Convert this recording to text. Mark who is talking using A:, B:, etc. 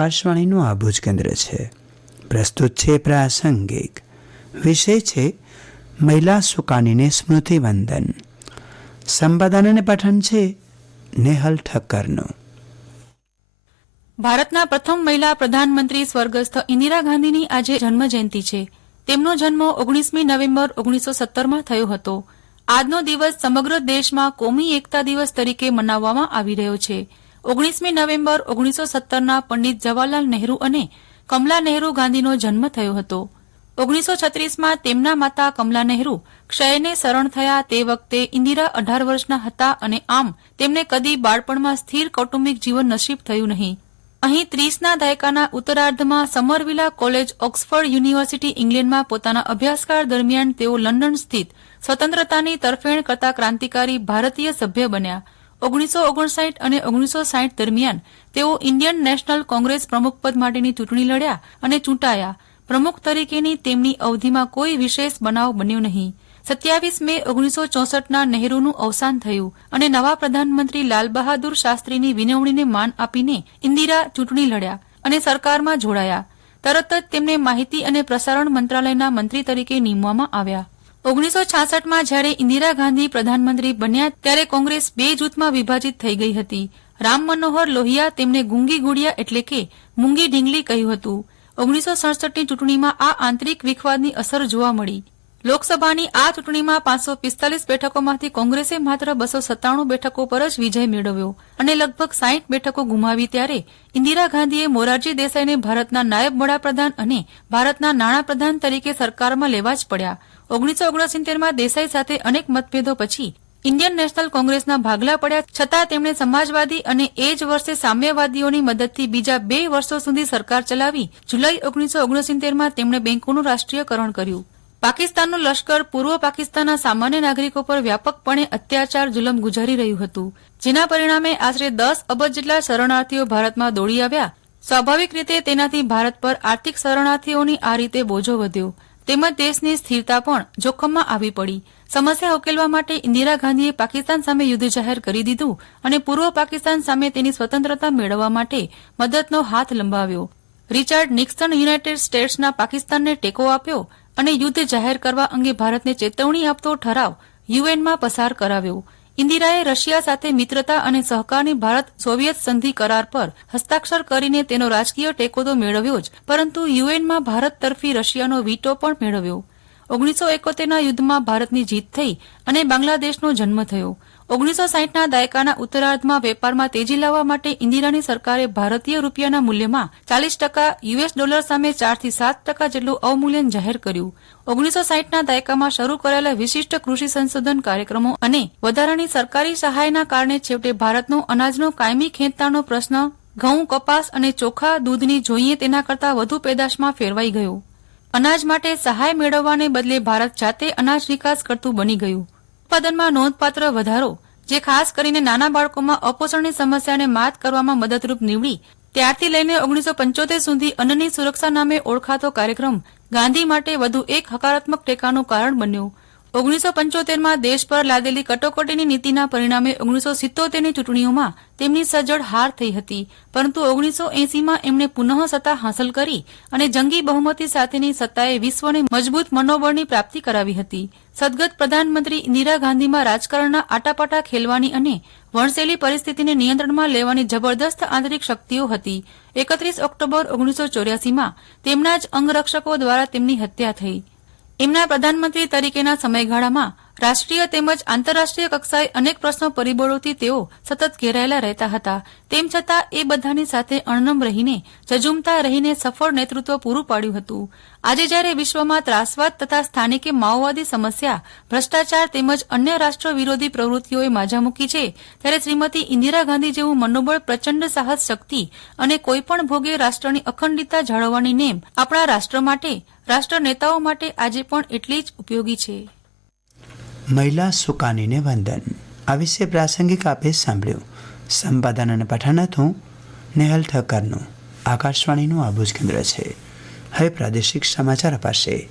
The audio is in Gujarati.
A: આકાશવાણીનું આ ભુજ કેન્દ્ર છે. પ્રસ્તુત છે પ્રાસંગિક. વિષય છે, મહિલા સુકાનીને સ્મૃતિવંદન. સંપાદન અને પઠન છે, નેહલ ઠક્કરનું.
B: ભારતના પ્રથમ મહિલા પ્રધાનમંત્રી સ્વર્ગસ્થ ઇન્દિરા ગાંધીની આજે જન્મજયંતિ છે. તેમનો જન્મ ઓગણીસમી નવેમ્બર ઓગણીસો સત્તરમાં થયો હતો. આજનો દિવસ સમગ્ર દેશમાં કોમી એકતા દિવસ તરીકે મનાવવામાં આવી રહ્યો છે. ઓગણીસમી નવેમ્બર ઓગણીસો સત્તરના પંડિત જવાહરલાલ નહેરુ અને કમલા નહેરુ ગાંધીનો જન્મ થયો હતો. ઓગણીસો છત્રીસમાં તેમના માતા કમલા નહેરુ ક્ષયને શરણ થયા તે વખતે ઇન્દિરા અઢાર વર્ષના હતા અને આમ તેમને કદી બાળપણમાં સ્થિર કૌટુંબિક જીવન નસીબ થયું નહીં. અહીં ત્રીસના દાયકાના ઉત્તરાર્ધમાં સમરવિલા કોલેજ, ઓક્સફર્ડ યુનિવર્સિટી, ઇંગ્લેન્ડમાં પોતાના અભ્યાસકાળ દરમિયાન તેઓ લંડન સ્થિત સ્વતંત્રતાની તરફેણ કરતા ક્રાંતિકારી ભારતીય સભ્ય બન્યા. ઓગણીસો ઓગણસાઠ અને ઓગણીસો સાઠ દરમિયાન તેઓ ઇન્ડિયન નેશનલ કોંગ્રેસ પ્રમુખપદ માટેની ચૂંટણી લડ્યા અને ચૂંટાયા. પ્રમુખ તરીકેની તેમની અવધિમાં કોઈ વિશેષ બનાવ બન્યો નહીં. સત્યાવીસ મે ઓગણીસો ચોસઠના નહેરુનું અવસાન થયું અને નવા પ્રધાનમંત્રી લાલ બહાદુર શાસ્ત્રીની વિનવણીને માન આપીને ઇન્દિરા ચૂંટણી લડ્યા અને સરકારમાં જોડાયા. તરત જ તેમને માહિતી અને પ્રસારણ મંત્રાલયના મંત્રી તરીકે નીમવામાં આવ્યા. ઓગણીસો છાસઠમાં જ્યારે ઇન્દિરા ગાંધી પ્રધાનમંત્રી બન્યા ત્યારે કોંગ્રેસ બે જૂથમાં વિભાજિત થઈ ગઈ હતી. રામ મનોહર લોહિયા તેમને ગુંગી ગુડિયા એટલે કે મૂંગી ઢીંગલી કહ્યું હતું. ઓગણીસો સડસઠની ચૂંટણીમાં આ આંતરિક વિખવાદની અસર જોવા મળી. લોકસભાની આ ચૂંટણીમાં પાંચસો પિસ્તાલીસ બેઠકોમાંથી કોંગ્રેસે માત્ર બસો સત્તાણું બેઠકો પર જ વિજય મેળવ્યો અને લગભગ સાઈઠ બેઠકો ગુમાવી ત્યારે ઇન્દિરા ગાંધીએ મોરારજી દેસાઈને ભારતના નાયબ વડાપ્રધાન અને ભારતના નાણાપ્રધાન તરીકે સરકારમાં લેવા જ પડ્યા. ઓગણીસો ઓગણસિત્તેરમાં દેસાઈ સાથે અનેક મતભેદો પછી ઇન્ડિયન નેશનલ કોંગ્રેસના ભાગલા પડ્યા. છતાં તેમણે સમાજવાદી અને એ જ વર્ષે સામ્યવાદીઓની મદદથી બીજા બે વર્ષો સુધી સરકાર ચલાવી જુલાઈ ઓગણીસો ઓગણસિત્તેરમાં તેમણે બેંકોનું રાષ્ટ્રીયકરણ કર્યું. પાકિસ્તાનનું લશ્કર પૂર્વ પાકિસ્તાનના સામાન્ય નાગરિકો પર વ્યાપકપણે અત્યાચાર જુલમ ગુજારી રહ્યું હતું. જેના પરિણામે આશરે દસ અબજ જેટલા શરણાર્થીઓ ભારતમાં દોડી આવ્યા. સ્વાભાવિક રીતે તેનાથી ભારત પર આર્થિક શરણાર્થીઓની આ રીતે બોજો વધ્યો. તેમજ દેશની સ્થિરતા પણ જોખમમાં આવી પડી. સમસ્યા ઉકેલવા માટે ઇન્દિરા ગાંધીએ પાકિસ્તાન સામે યુદ્ધ જાહેર કરી દીધું અને પૂર્વ પાકિસ્તાન સામે તેની સ્વતંત્રતા મેળવવા માટે મદદનો હાથ લંબાવ્યો. રિચાર્ડ નિક્સન યુનાઇટેડ સ્ટેટ્સના પાકિસ્તાનને ટેકો આપ્યો અને યુદ્ધ જાહેર કરવા અંગે ભારતને ચેતવણી આપતો ઠરાવ યુએનમાં પસાર કરાવ્યો. ઇન્દિરાએ રશિયા સાથે મિત્રતા અને સહકારની ભારત સોવિયત સંધિ કરાર પર હસ્તાક્ષર કરીને તેનો રાજકીય ટેકો તો મેળવ્યો જ, પરંતુ યુએનમાં ભારત તરફી રશિયાનો વીટો પણ મેળવ્યો. ઓગણીસો એકોતેરના યુદ્ધમાં ભારતની જીત થઈ અને બાંગ્લાદેશનો જન્મ થયો. ઓગણીસો સાઠના દાયકાના ઉત્તરાર્ધમાં વેપારમાં તેજી લાવવા માટે ઇન્દિરાની સરકારે ભારતીય રૂપિયાના મૂલ્યમાં ચાલીસ ટકા, યુએસ ડોલર સામે ચારથી સાત ટકા જેટલું અવમૂલ્યન જાહેર કર્યું. ઓગણીસો સાઠના દાયકામાં શરૂ કરાયેલા વિશિષ્ટ કૃષિ સંશોધન કાર્યક્રમો અને વધારાની સરકારી સહાયના કારણે છેવટે ભારતનો અનાજનો કાયમી ખેંચતાનો પ્રશ્ન, ઘઉં, કપાસ અને ચોખા દૂધની જોઈએ તેના કરતાં વધુ પેદાશમાં ફેરવાઈ ગયો. અનાજ માટે સહાય મેળવવાને બદલે ભારત જાતે અનાજ નિકાસ કરતું બની ગયું. ઉત્પાદનમાં નોંધપાત્ર વધારો, જે ખાસ કરીને નાના બાળકોમાં અપોષણની સમસ્યાને માત કરવામાં મદદરૂપ નીવડી, ત્યારથી લઈને ઓગણીસો પંચોતેર સુધી અન્નની સુરક્ષા નામે ઓળખાતો કાર્યક્રમ ગાંધી માટે વધુ એક હકારાત્મક ટેકાનું કારણ બન્યો. ઓગણીસો પંચોતેરમાં દેશ પર લાદેલી કટોકટીની નીતિના પરિણામે ઓગણીસો સિત્તોતેરની ચૂંટણીઓમાં તેમની સજ્જડ હાર થઈ હતી. પરંતુ ઓગણીસો એંસીમાં એમણે પુનઃ સત્તા હાંસલ કરી અને જંગી બહુમતી સાથેની સત્તાએ વિશ્વને મજબૂત મનોબળની પ્રાપ્તિ કરાવી હતી. સદગત પ્રધાનમંત્રી ઇન્દિરા ગાંધીમાં રાજકારણના આટાપાટા ખેલવાની અને વણસેલી પરિસ્થિતિને નિયંત્રણમાં લેવાની જબરદસ્ત આંતરિક શક્તિઓ હતી. એકત્રીસ ઓક્ટોબર ઓગણીસો ચોર્યાસીમાં તેમના જ અંગરક્ષકો દ્વારા તેમની હત્યા થઈ. એમના પ્રધાનમંત્રી તરીકેના સમયગાળામાં રાષ્ટ્રીય તેમજ આંતરરાષ્ટ્રીય કક્ષાએ અનેક પ્રશ્નો પરિબળોથી તેઓ સતત ઘેરાયેલા રહેતા હતા. તેમ છતાં એ બધાની સાથે અણનમ રહીને ઝઝુમતા રહીને સફળ નેતૃત્વ પૂરું પાડ્યું હતું. આજે જ્યારે વિશ્વમાં ત્રાસવાદ તથા સ્થાનિકે માઓવાદી સમસ્યા, ભ્રષ્ટાચાર તેમજ અન્ય રાષ્ટ્ર વિરોધી પ્રવૃત્તિઓએ માજા મૂકી છે, ત્યારે શ્રીમતી ઇન્દિરા ગાંધી જેવું મનોબળ પ્રચંડ સાહસ શક્તિ અને કોઈપણ ભોગે રાષ્ટ્રની અખંડિતતા જાળવવાની નેમ આપણા રાષ્ટ્ર માટે, રાષ્ટ્ર નેતાઓ માટે આજે પણ એટલી જ ઉપયોગી છે.
A: મહિલા સુકાનીને વંદન. આ વિશે પ્રાસંગિક આપે સાંભળ્યું. સંપાદન અને પઠન હતું નેહલ ઠક્કરનું. આકાશવાણીનું આભુજ કેન્દ્ર છે. હવે પ્રાદેશિક સમાચાર અપાશે.